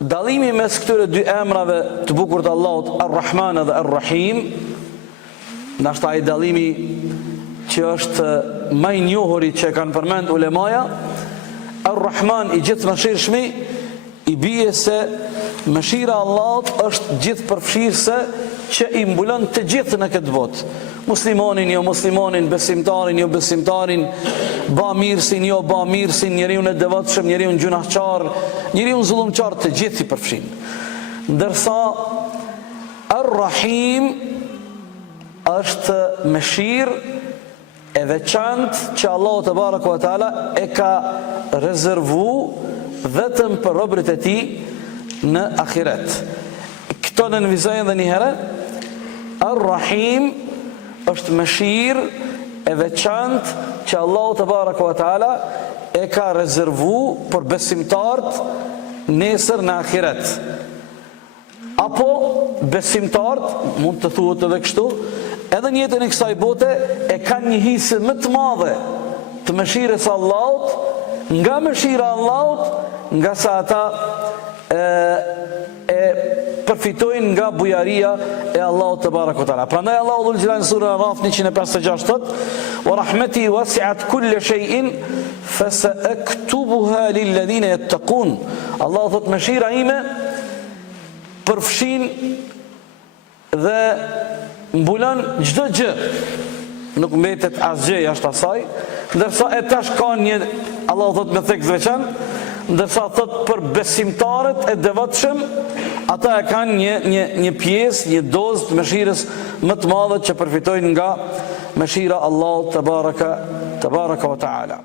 dallimi mes këtyre dy emrave të bukur të Allahut, Ar-Rahman dhe Ar-Rahim, ndoshta ai dallimi që është më i njohur që kanë përmend ulemaja, Ar-Rahman i gjithë mëshirshmi, i bie se mëshira e Allahut është gjithë përfshirëse që i mbulon të gjithë në këtë botë. Muslimonin, jo muslimonin, besimtarin, jo besimtarin, bamirësin, jo bamirësin, njeriu në devotshëm, njeriu në gjunaqar, njeriu në zullumqar, të gjithë i përfshin. Ndërsa Ar-Rahim është mëshirë e veçantë që Allahu te baraka ve taala e ka rezervu vetëm për robërit e tij në ahiret. Këto në nënvizojnë dhe një herë, Ar-Rahim është mëshirë e veçantë që Allahu te baraka ve taala e ka rezervu për besimtarët nesër në ahiret. Apo besimtarët, mund të thuhet edhe kështu, edhe në jetën e kësaj bote e kanë një hisë më të madhe të mëshirës së Allahut, nga mëshira e Allahut, nga sa ata e përfitojnë nga bujaria e Allahut te baraka taala. Prandaj Allahu dhul jalali sura Araf 156 thot: "Wa rahmeti wasi'at kull shay'in fasaktubuha lil ladhina yattaqun." Allahu thot mëshira ime përfshin dhe mbulon çdo gjë. Nuk mbetet asgjë jashtë asaj, ndërsa e tash ka një, Allahu thot me thekë veçantë, ndërsa thot për besimtarët e devotshëm, ata e kanë një pjesë, një dozë të mëshirës më të madhe që përfitojnë nga mëshira Allahut te baraka ve taala.